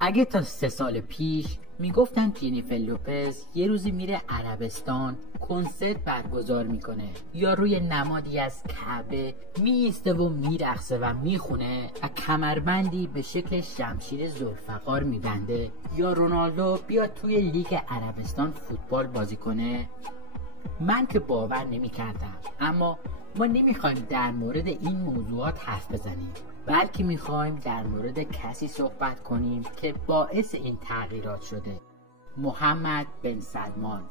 اگه تا 3 سال پیش میگفتن جنیفر لوپز یه روزی میره عربستان کنسرت برگزار میکنه یا روی نمادی از کعبه میایسته و میرقصه و میخونه و کمربندی به شکل شمشیر ذوالفقار میبنده یا رونالدو بیاد توی لیگ عربستان فوتبال بازی کنه، من که باور نمیکردم. اما ما نمیخوایم در مورد این موضوعات حرف بزنیم، بلکه میخوایم در مورد کسی صحبت کنیم که باعث این تغییرات شده، محمد بن سلمان.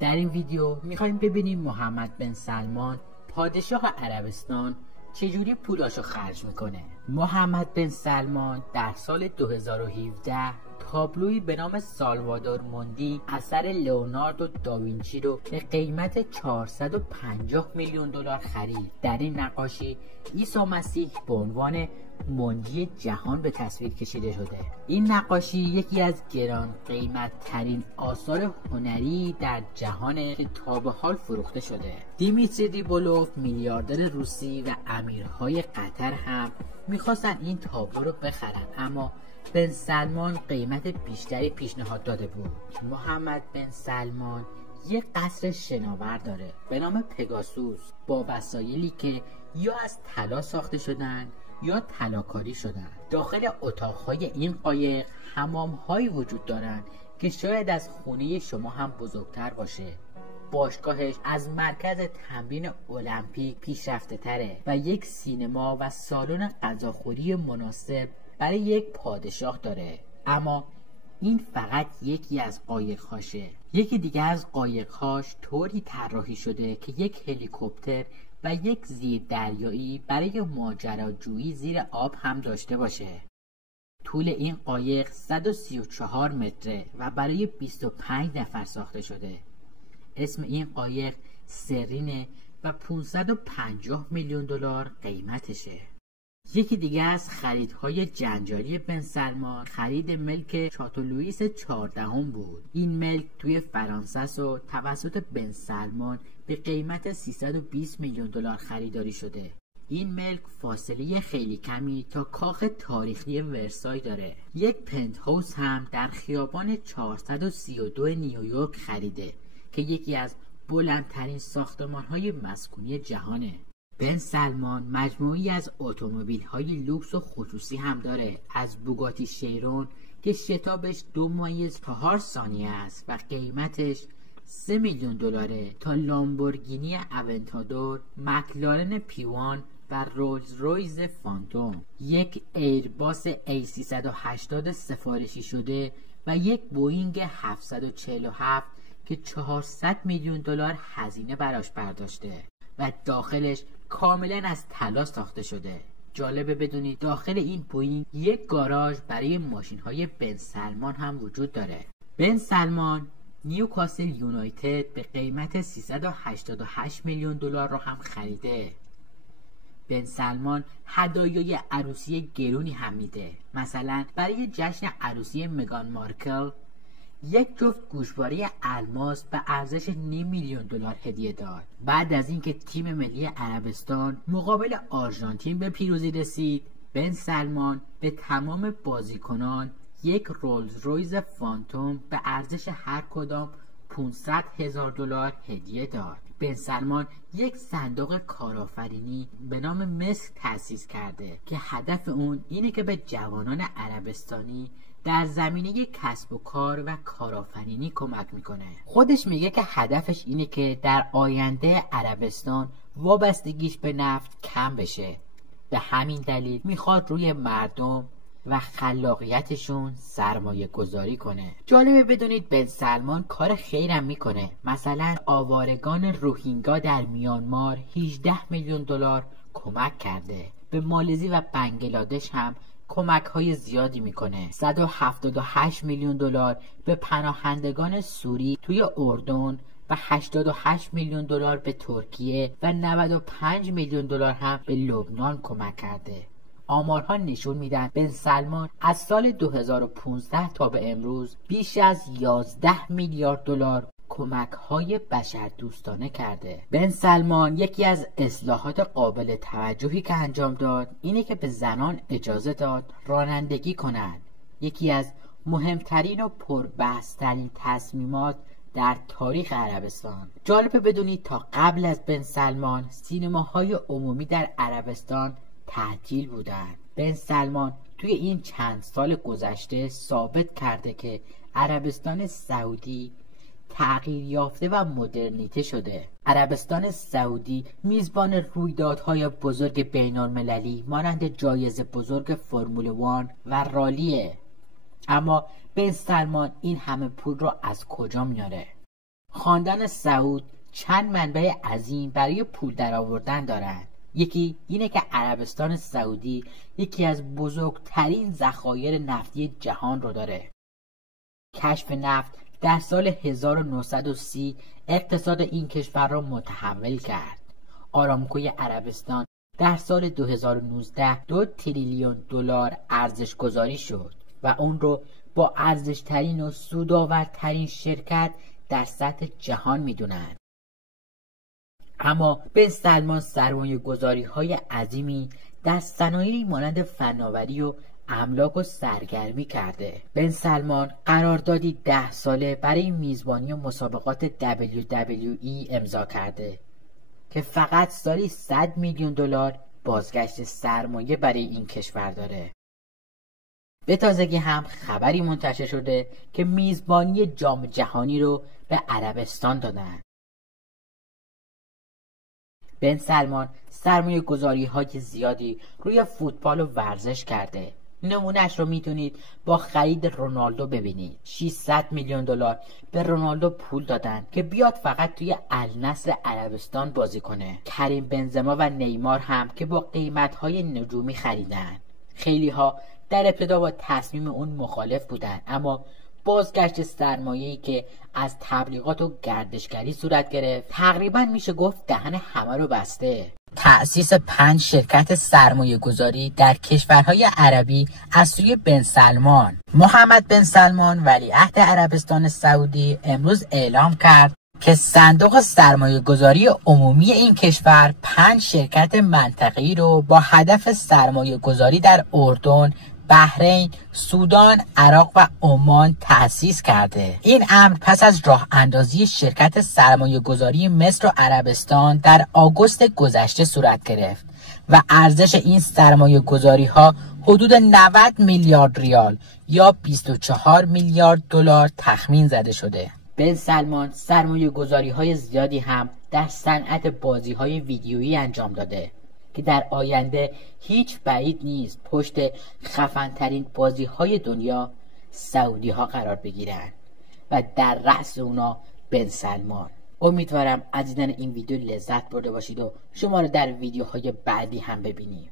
در این ویدیو میخوایم ببینیم محمد بن سلمان پادشاه عربستان چجوری پولاشو خرج میکنه. محمد بن سلمان در سال 2017 تابلویی به نام سالوادور موندی اثر لئوناردو داوینچی رو به قیمت 450 میلیون دلار خرید. در این نقاشی عیسی مسیح به عنوان منجی جهان به تصویر کشیده شده. این نقاشی یکی از گران قیمت ترین آثار هنری در جهانه که تا به حال فروخته شده. دیمیتری دیبولوف میلیاردر روسی و امیرهای قطر هم میخواستن این تابلو رو بخرن، اما بن سلمان قیمت بیشتری پیشنهاد داده بود. محمد بن سلمان یک قصر شناور داره به نام پگاسوس با وسایلی که یا از طلا ساخته شدن یا طلاکاری شدن. داخل اتاقهای این قایق حمامهایی وجود دارن که شاید از خونه شما هم بزرگتر باشه. باشگاهش از مرکز تمرین المپیک پیشرفته تره و یک سینما و سالن غذاخوری مناسب برای یک پادشاه داره. اما این فقط یکی از قایق‌هاشه. یکی دیگه از قایق‌هاش طوری طراحی شده که یک هلیکوپتر و یک زیردریایی برای ماجراجویی زیر آب هم داشته باشه. طول این قایق 134 متره و برای 25 نفر ساخته شده. اسم این قایق سرینه و 550 میلیون دلار قیمتشه. یکی دیگه از خریدهای جنجالی بن سلمان خرید ملک شاتو لوئیس 14 بود. این ملک توی فرانسه است و توسط بن سلمان به قیمت 320 میلیون دلار خریداری شده. این ملک فاصله خیلی کمی تا کاخ تاریخی ورسای داره. یک پنت هاوس هم در خیابان 432 نیویورک خریده که یکی از بلندترین ساختمان‌های مسکونی جهانه. بن سلمان مجموعی از اتومبیل‌های لوکس و خصوصی هم داره، از بوگاتی شیرون که شتابش 2.4 ثانیه است و قیمتش 3 میلیون دلاره تا لامبورگینی اونتادور، مکلارن پیوان و رولز رویز فانتوم، یک ایرباس A380 سفارشی شده و یک بوئینگ 747 که 400 میلیون دلار هزینه براش برداشته و داخلش کاملا از طلا ساخته شده. جالبه بدونید داخل این بوئینگ یک گاراژ برای ماشین‌های بن سلمان هم وجود داره. بن سلمان نیوکاسل یونایتد به قیمت 388 میلیون دلار رو هم خریده. بن سلمان هدایای عروسی گرونی هم میده. مثلا برای جشن عروسی مگان مارکل یک جفت گوشواره الماس به ارزش نیم میلیون دلار هدیه داد. بعد از اینکه تیم ملی عربستان مقابل آرژانتین به پیروزی رسید، بن سلمان به تمام بازیکنان یک رولز رویز فانتوم به ارزش هر کدام 500,000 دلار هدیه داد. بن سلمان یک صندوق کارآفرینی به نام مسک تأسیس کرده که هدف اون اینه که به جوانان عربستانی در زمینه کسب و کار و کارآفرینی کمک میکنه. خودش میگه که هدفش اینه که در آینده عربستان وابستگیش به نفت کم بشه. به همین دلیل میخواد روی مردم و خلاقیتشون سرمایه گذاری کنه. جالبه بدونید بن سلمان کار خیرم میکنه. مثلا آوارگان روهینگا در میانمار 18 میلیون دلار کمک کرده. به مالزی و بنگلادش هم کمک های زیادی میکنه. 178 میلیون دلار به پناهندگان سوری توی اردن و 88 میلیون دلار به ترکیه و 95 میلیون دلار هم به لبنان کمک کرده. آمارها نشون میدن بن سلمان از سال 2015 تا به امروز بیش از 11 میلیارد دلار کمک های بشردوستانه کرده. بن سلمان یکی از اصلاحات قابل توجهی که انجام داد اینه که به زنان اجازه داد رانندگی کنند یکی از مهمترین و پربحث‌ترین تصمیمات در تاریخ عربستان. جالبه بدونید تا قبل از بن سلمان سینماهای عمومی در عربستان تعطیل بودند. بن سلمان توی این چند سال گذشته ثابت کرده که عربستان سعودی تغییر یافته و مدرنیته شده. عربستان سعودی میزبان رویدادهای بزرگ بین‌المللی مانند جایزه بزرگ فرمول 1 و رالیه. اما بن سلمان این همه پول رو از کجا میاره؟ خاندان سعود چند منبع عظیم برای پول درآوردن دارند. یکی اینه که عربستان سعودی یکی از بزرگترین ذخایر نفتی جهان رو داره. کشف نفت در سال 1930 اقتصاد این کشور را متحول کرد. آرامکوی عربستان در سال 2019 $2 تریلیون ارزش گذاری شد و اون رو با ارزشترین و سودآورترین شرکت در سطح جهان میدونند. اما بن سلمان سرمایه گذاری های عظیمی در صنایعی مانند فناوری و املاک و سرگرمی کرده. بن سلمان قراردادی 10 ساله برای میزبانی مسابقات WWE امضا کرده که فقط سالی $100 میلیون بازگشت سرمایه برای این کشور داره. به تازگی هم خبری منتشر شده که میزبانی جام جهانی رو به عربستان دادن. بن سلمان سرمایه گذاری های زیادی روی فوتبال و ورزش کرده. نمونهش رو میتونید با خرید رونالدو ببینید. $600 میلیون به رونالدو پول دادن که بیاد فقط توی النصر عربستان بازی کنه. کریم بنزما و نیمار هم که با قیمت‌های نجومی خریدن. خیلی ها در ابتدا با تصمیم اون مخالف بودن، اما بازگشت سرمایه‌ای که از تبلیغات و گردشگری صورت گرفت تقریبا میشه گفت دهن همه رو بسته. تأسیس 5 شرکت سرمایه گذاری در کشورهای عربی از سوی بن سلمان. محمد بن سلمان ولیعهد عربستان سعودی امروز اعلام کرد که صندوق سرمایه گذاری عمومی این کشور 5 شرکت منطقه‌ای رو با هدف سرمایه گذاری در اردن، بحرین، سودان، عراق و عمان تأسیس کرده. این امر پس از راه اندازی شرکت سرمایه گذاری مصر و عربستان در آگوست گذشته صورت گرفت و ارزش این سرمایه گذاری ها حدود 90 میلیارد ریال یا $24 میلیارد تخمین زده شده. بن سلمان سرمایه گذاری های زیادی هم در صنعت بازی های ویدیویی انجام داده که در آینده هیچ بعید نیست پشت خفن‌ترین بازی‌های دنیا سعودی ها قرار بگیرن و در رأس اونا بن سلمان. امیدوارم از دیدن این ویدیو لذت برده باشید و شما رو در ویدیوهای بعدی هم ببینیم.